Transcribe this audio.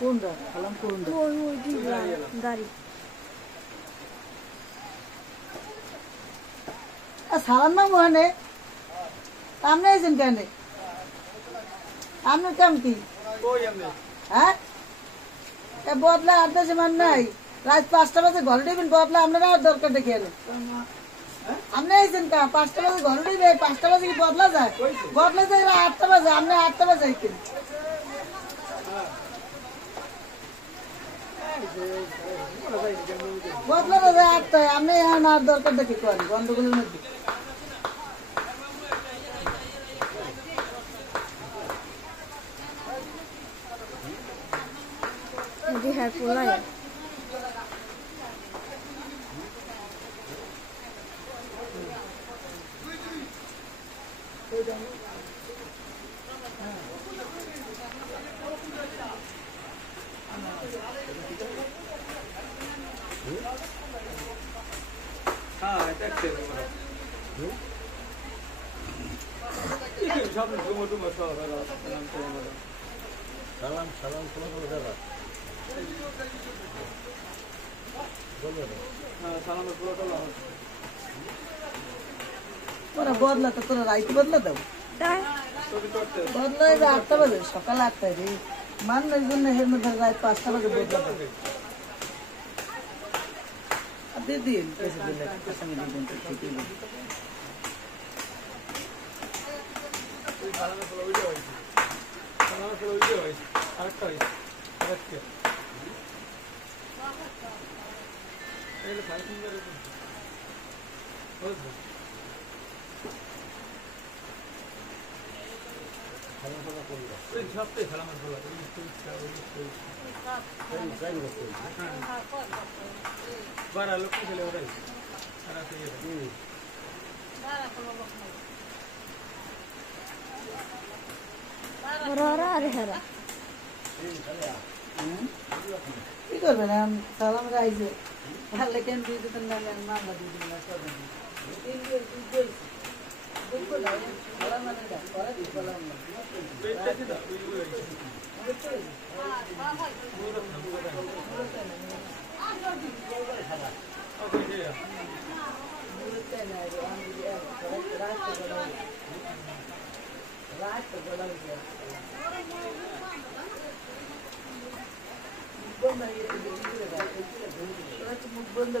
কোনটা খালাম কোনটা ওই গাড়ি সালাম না ওখানে আপনি আছেন কেন আপনার কাম কি হ্যাঁ বদলা আড্ডা সমান নাই রাত 5টা বাজে ঘরে দেবেন বদলা আপনারা আর দরকার ডেকে এলেন আপনি আইছেন কা 5টা বাজে ঘরে দেবে 5টা বাজে কি বদলা যায় বদলা যায় 8টা বাজে আপনি 8টা বাজে আইতেন বদলা বাজে 8টায় আপনি আর দরকার ডেকে করেন গন্ডগোলের মধ্যে বিহার পোলায় তোরা বদলা তো তোরা রাইতে বদলা দাও বদলা 8টা বাজে সকাল 8টায় রে মানলের জন্য এর মধ্যে রাত 5টা বাজে বদলা দাও দিয়ে দিন পয়সা দিলে সঙ্গে দিবেন তো ঠিক আছে কি করবেন সালাম রাইছে তাহলে কেন দিয়ে দিতেন না মামলা দিয়ে দিন না করবেন মুখ বন্ধ